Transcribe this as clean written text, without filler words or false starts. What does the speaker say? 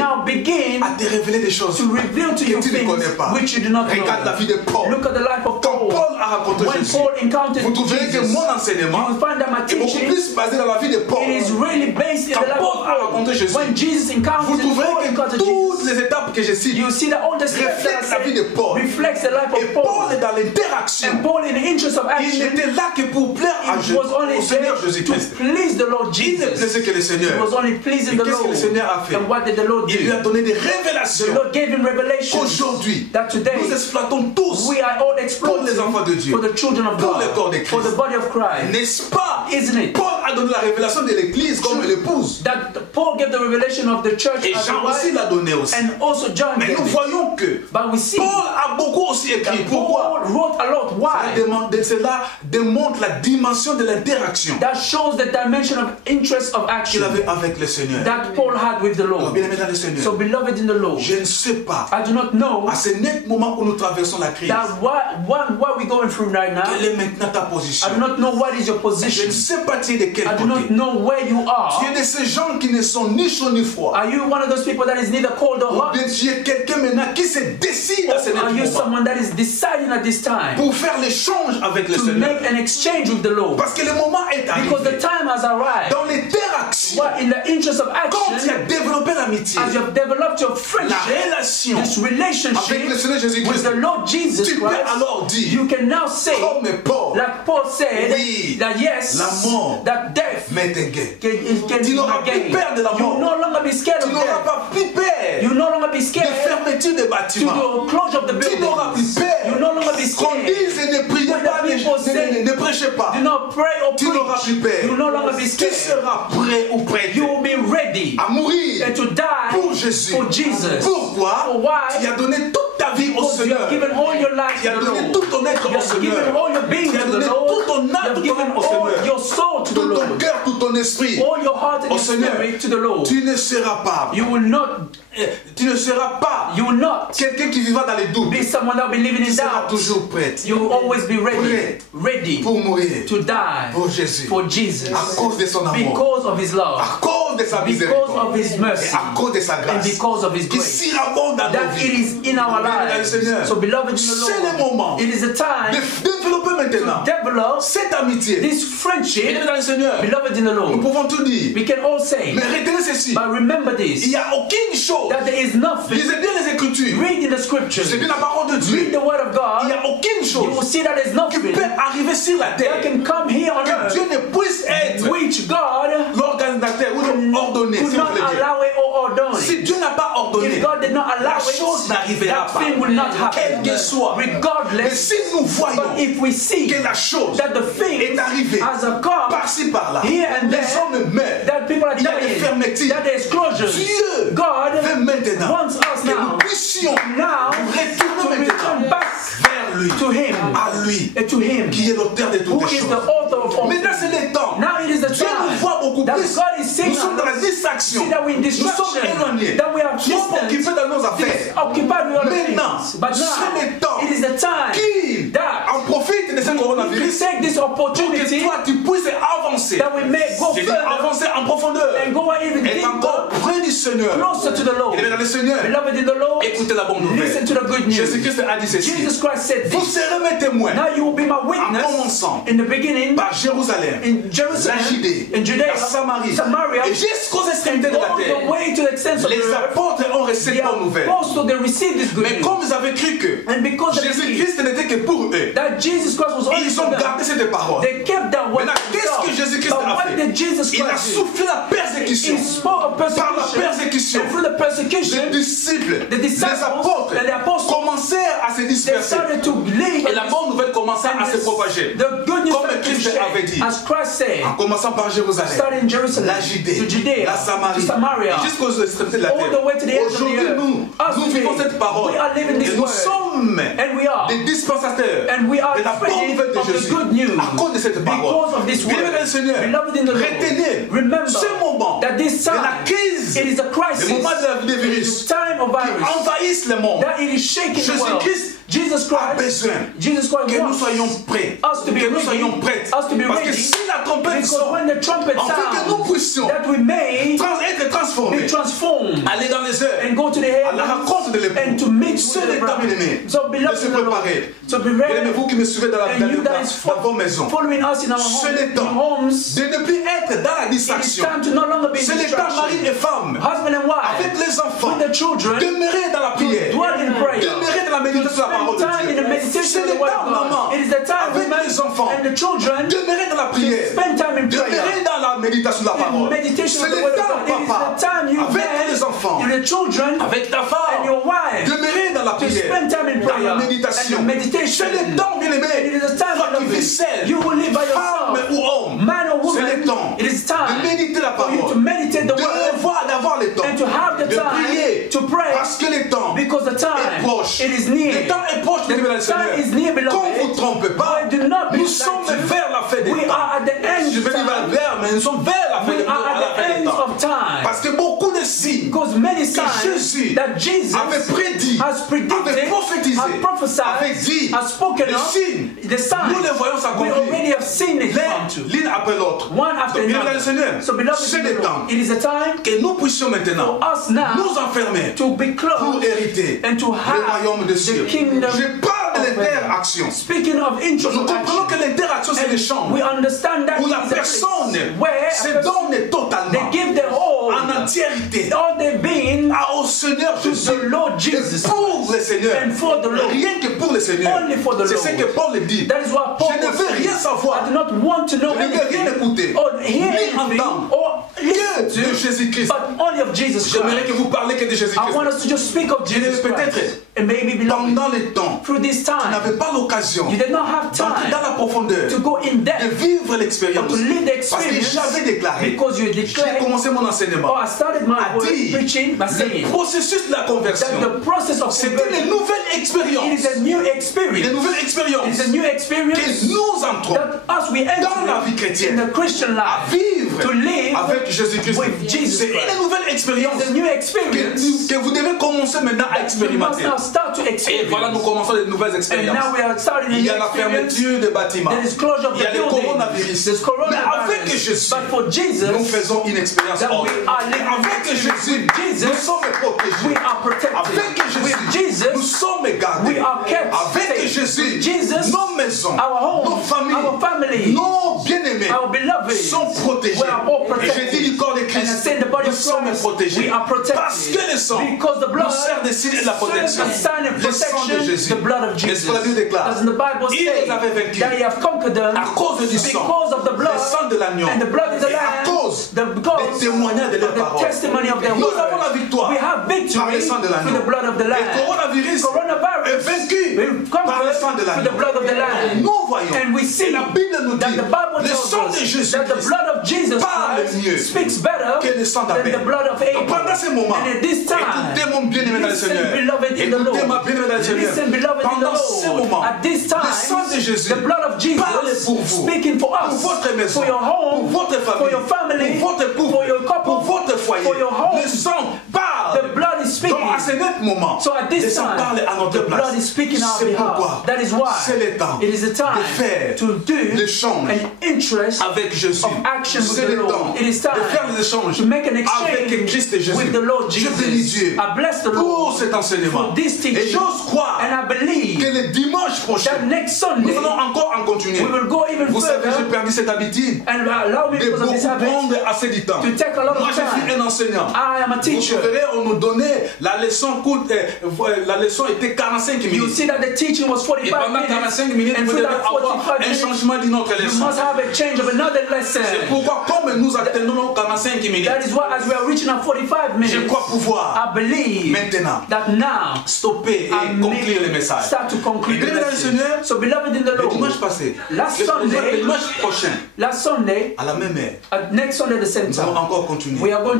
now begin à te révéler des choses to reveal to que you tu ne connais things pas. which you do not Regarde la know. vie de Paul. Look at the life of Quand Paul. Paul a rencontré When Jésus, Paul encountered vous trouverez que Jesus, mon you enseignement will find that my est beaucoup teaching plus basé dans la vie de Paul. it is really based in Quand the life Paul a of rencontré Paul. Jésus, When Jesus vous encountered trouverez que toutes Jesus, les étapes que je cite you see that all the steps that reflètent la vie de Paul. reflects the life Et of Paul Paul. est dans l'interaction. And Paul, in the interest of Il action, n'était là que pour plaire it was only au Seigneur there to Jésus-Christ. please the Lord Il ne Jesus. plaisait que le Seigneur. It was only pleasing Et the qu'est-ce que Lord. le Seigneur a fait? And what did the Lord Il lui a do? donné des The révélations Lord gave him revelation qu'aujourd'hui, that today nous exploitons tous we are all pour exploiting les enfants de Dieu, for the children of pour le corps God, de for the Christ. body of Christ. N'est-ce pas? Isn't it? Paul a donné la révélation de l'Église comme l'épouse. That Paul gave the revelation of the church Et as a Jean aussi wife, l'a donné aussi. and also John Mais gave nous it. voyons que But we see Paul a beaucoup aussi écrit. that Pourquoi? Paul wrote a lot. Why? Cela démontre la dimension de l'interaction That shows the dimension of interest of qu'il action avait avec le Seigneur. that Paul had with the Alors, Lord. bien aimé dans le Seigneur, So beloved in the Lord, je ne sais pas, I do not know à ce net moment où nous traversons la crise, that what we're going through right now. quelle est maintenant ta position? I do not know what is your Je position. ne sais pas tu es de quel I do côté. not know where you Tu are. es de ces gens qui ne sont ni chaud ni froid. Are you one of those people that is neither cold or Ou hot? bien tu es quelqu'un maintenant qui se décide à ce net Or are you moment someone that is deciding at this time pour faire l'échange avec le to Seigneur. make an exchange with the Lord? Parce que le moment est Because the arrivé. time has arrived. Dans l'interaction, What in the interest of quand tu action, as développé l'amitié, as you have developed your la friendship, relation this avec le relationship Seigneur with Jésus-Christ, the Lord Jesus tu peux Christ, alors dire, you can now say, comme Paul, like Paul said, Oui, that yes, la mort that death m'est égal. can Tu be n'auras plus again. peur de la You mort. will no longer be scared Tu of n'auras death. pas plus peur You will no longer be de scared fermeture des to bâtiments. the closure of the Tu n'auras plus buildings. You peur will no longer be qu'on scared. dise ne priez When pas, the people say, ne prêchez pas. do not pray or Tu n'auras plus preach. You will no peur. longer be Tu scared. seras prêt ou prête You will be ready à mourir and to die pour Jésus. for Jesus. Pourquoi? For why? Tu as donné toute ta vie au Because you Seigneur. have given all your life Tu to as the donné Lord. tout ton être You au have given Seigneur. all your being Tu as to the donné Lord. tout ton You âme, have tout ton given âme au all Seigneur. your soul to the Tout ton Lord. cœur, tout ton esprit All your heart and au your Seigneur. spirit to the Lord. Tu ne seras pas. You will not You will not quelqu'un qui vivra dans les doutes. be someone that will be living Tu in seras doubt. toujours prête. You will always be Prêt ready pour mourir to die pour Jésus. for Jesus À cause de son amour. because of his love, À cause de sa because miséricorde. of his Et mercy, à cause de sa and grâce. because of his Qui grace. surabonde dans nos That it vies. is in our Bien, dans le lives. Seigneur. So beloved in the C'est le Lord, moment it is a de time développer maintenant to develop cette amitié. this Bien, friendship. dans le Seigneur. Beloved in the Nous Lord, pouvons tout dire. we can all say, Mais retenez ceci. but remember Il this, n'y a aucune chose. that there is nothing. Lisez bien les Écritures. Read in the scriptures, C'est bien la parole de read Dieu. the word of Il n'y God, a aucune you will chose see that there's qui nothing peut arriver sur la that terre can come here on que Dieu earth ne puisse être which God l'organisateur ou ordonné. could Si vous not voulez dire. allow it or ordain. Si Dieu n'a pas ordonné, If God did not la allow chose it, n'arrivera that pas. thing will not Quel happen. que soit. Mais Regardless, si nous voyons but if we see que la chose that the thing est arrivée has a come, par-ci par-là, here and les there, hommes meurent. that people are Il y a des dying, fermetures. that there's closures. Dieu God veut maintenant wants us que nous now, puissions now retourner to return maintenant back vers lui, to Him, à lui, and to Him, qui est l'auteur de who toutes les is choses. the author of all Maintenant, things. c'est le temps. Now it is the Dieu nous time voit beaucoup that plus. God is seeing Nous sommes dans la us. distraction. See that we're in Nous sommes distraction, éloignés. that we are Trop occupés distant, dans nos affaires. occupied with other Maintenant, things. But c'est now, le temps it is the time qui that en profite de ce we coronavirus take this pour que opportunity toi tu puisses avancer. that we may go J'ai dit further avancer en profondeur. and go even Être encore deeper, près du Seigneur. closer to the Lord. Il est dans le Seigneur. Beloved in the Lord, Écoutez la bonne nouvelle. listen to the good news. Jésus-Christ a dit ceci. Jesus Christ said Vous this. serez mes témoins Now you will be my en witness commençant in the beginning par Jérusalem, in Jerusalem, la Judée, in Judea, la Samarie Samaria, et jusqu'aux extrémités and de la all the terre. way to the extent of the Les earth. apôtres ont reçu The cette bonne nouvelle. apostles, they received this good Mais news. comme ils avaient cru que And because of this, Jésus-Christ n'était que pour eux, that Jesus Christ was only ils for ont them, gardé cette parole. they kept that word Maintenant, to qu'est-ce que themselves. Jésus-Christ But a what fait? did Jesus Il a Christ do? soufflé la persécution. He spoke of Par la persécution, persecution. And through the persecution, les disciples, the les disciples apôtres and the apostles, commencèrent à se they disperser. started to leave. Et la bonne nouvelle commença And à se propager. the good news Comme started to Christ avait dit. share. As Christ said, En commençant par Jérusalem, starting in Jerusalem, la Judée, to Judea, la Samarie, to Samaria, et jusqu'aux extrémités de la all terre. the way to the ends of the Aujourd'hui, earth. Us nous vivons today, cette parole. we are living this Et nous word. sommes And we are. des dispensateurs And we are de la bonne afraid nouvelle de of the Jésus. good news À cause de cette parole. because of this Bien-aimés dans le word. Seigneur, Beloved in the Lord, retenez remember ce moment that this de la time, crise, it is a le crisis, moment de la vie des it is virus a time of qui virus, envahissent le monde. that it is shaking the world. Jésus-Christ Jesus a Christ besoin que nous wants soyons prêts, us to be que nous ready, soyons prêts. us to be Parce que ready, si la trompette because sonne, when the trumpet en fait que nous sounds, puissions that we may être be transformés, transformed aller dans les airs, and go to the à la heavens rencontre de and to l'époux. meet Ce with the n'est pas bien bride. aimé. So De beloved se in the Lord, préparer. so be Bien ready, aimé, vous qui me suivez dans and you guys vos maisons. following us in our C'est le home, temps homes. de ne plus être dans la It is distraction. time to no longer be in C'est le temps, mari et distraction. femme, Husband and avec wife, les enfants, with the children, demeurer dans la prière, dwell in prayer, demeurer dans la méditation de la parole spend de time in the Dieu. meditation C'est of le the word temps, of God. maman, It is the time, avec women les enfants, and the children, demeurer dans la prière, spend time in prayer. demeurer dans la méditation de la parole. Meditation C'est of the le word of temps, God. It is papa, the time you avec les men, enfants, the children, avec ta and femme, your wife, demeurer dans la to prière, spend time in dans prayer la and méditation. the meditation. C'est le temps, bien And it aimé, is the time, toi qui beloved, vis seul, you will live by femme yourself, ou homme, man or c'est woman. le temps It is de time méditer la for you to parole, meditate the word d'avoir le temps, and to have the de prier, time to pray, parce que le temps because the est time proche. it is near. Le temps est proche, The bien aimé dans le time Seigneur. is near, Qu'on ne vous beloved. trompe pas, But do not be nous sommes deceived. vers la fin des We temps. are at the end Je vais dire time. vers, mais nous sommes vers la fin We des temps. are À la at fin the des end temps. of time. Parce que beaucoup de signes Because many Jésus signs that Jesus avait prédit, has predicted, avait prophétisé, has prophesied, avait dit, has spoken les of, signes, the signs, nous les voyons we s'accomplir. already have seen it come to. L'une après l'autre. One after Donc, bien dans le another. Seigneur, So beloved, c'est le temps it is a time que nous puissions maintenant for us now nous enfermer to be pour close hériter and to le have royaume de Dieu. the kingdom Je parle de of heaven. l'interaction. Speaking of interest Nous of comprenons que action, l'interaction, c'est and l'échange. we understand that Où la it is a personne place where se a person, donne they totalement, give their whole, en entièreté, all their being au Seigneur to Jésus. the Lord Jesus Et pour le Seigneur. and for the Lord. Rien que pour le Seigneur. Only for the C'est ce Lord. que Paul le dit. That is what Paul Je ne was veux saying. rien savoir. I do not want to know Je ne veux rien anything écouter. or hear Ni anything entendre. or Que listen de to, Jésus-Christ. but only of Jesus J'aimerais que Christ. vous parlez que de I Jésus-Christ. want us to just speak of Jesus peut-être Christ. And maybe beloved, Pendant le temps, through this tu time, n'avais pas l'occasion you did not have d'entrer time dans la profondeur, to go in de depth vivre or l'expérience. to live the Parce que experience j'avais déclaré, because you j'ai declared, commencé mon enseignement oh, I started my à word dire preaching by le saying processus de la that conversion. the process of C'était conversion, une nouvelle it expérience. is a new Une experience. nouvelle It expérience is a new que experience nous entrons that us we dans la vie enter chrétienne in the Christian à life vivre to live avec Jésus-Christ. with Jesus C'est Christ. une nouvelle expérience It's a new experience que vous devez commencer maintenant à you must expérimenter. now start to Et voilà, nous experience. commençons de nouvelles And expériences. now we are starting a Il y new a la experience. fermeture des bâtiments. There is closure of Il y a the le building. coronavirus. There's Mais avec coronavirus. Jésus, But for Jesus, nous faisons une expérience that hors. we are Et living avec Jésus, Jesus, nous sommes protégés. we are protected. Avec With Jésus, nous Jesus, sommes gardés. we are kept Avec safe. Jésus, With Jesus, nos maisons, our homes, nos familles, our family, nos bien-aimés our beloved sont protégés. we are all Et j'ai protected. dit du corps de And I Christ, say in the body nous of sommes Christ, protégés. we are protected. Parce que le sang Because the blood nous sert de signe et de la serves protection. as a sign of Le sang de protection, Jésus. the blood of Qu'est-ce Jesus. que la Bible déclare? Doesn't the Bible Il say les avait vaincus that he have conquered them à cause du sang, because of the blood le sang de l'agneau, and the blood of the et à lamb, cause because des témoignages de of leurs the paroles. testimony of their Nous word. avons la victoire We have victory par le sang de through l'agneau. the blood of the Le lamb. coronavirus est Coronavirus vaincu is par le sang de conquered through the l'agneau. blood of the lamb. Nous voyons, And we see et la Bible nous that dit, the Bible le tells sang de us Jésus that the Christ blood of Jesus parle mieux Christ speaks better que le sang than d'Abel. the blood of Donc pendant Abel. ces moments, And at this time, écoutez mon bien-aimé dans le listen, Seigneur. beloved in the Lord. Écoutez ma bien-aimée dans le Seigneur. Listen, beloved in the Pendant ces Lord. moments, At this time, le sang de Jésus the blood of Jesus parle pour vous, speaking for pour us, votre maison, for your home, pour votre famille, for your family, pour votre couple, for your couple, pour votre foyer. for your home. Le sang parle. The blood is speaking. Donc à ce net moment, So at le this sang time, parle à notre the blood place. is speaking on our C'est pourquoi behalf. That is why c'est le temps it is the time de faire to do l'échange an interest avec Jésus. of action with C'est the le temps Lord. It is time de faire les échanges to make an avec Christ et exchange Jésus. with the Lord Je bénis Jesus. Dieu I bless the pour Lord cet enseignement. for this Et teaching. j'ose croire And I believe que le dimanche prochain, that next nous Sunday allons encore en continuer. we will go even Vous savez, j'ai further perdu cette habitude and allow me de because of this beaucoup habit prendre assez du temps. to take a lot Moi, of je suis time. un enseignant. I am a Vous teacher. verrez, on nous donnait la leçon courte, la leçon était 45 You minutes. see that the teaching was Et 45 pendant minutes 45 minutes, and vous through devez that avoir 45 un minutes changement d'une autre you leçon. must have a change of another lesson. C'est pourquoi, comme nous attendons 45 minutes, That is why as we are reaching our 45 je minutes, crois pouvoir I believe maintenant that now stopper et I conclure le may message. start to conclude Et the bien dans le message. Seigneur, So beloved in the le Lord, dimanche passé, last le Sunday, dimanche prochain, last Sunday, à la même heure, next Sunday the same nous allons time, encore continuer. we are going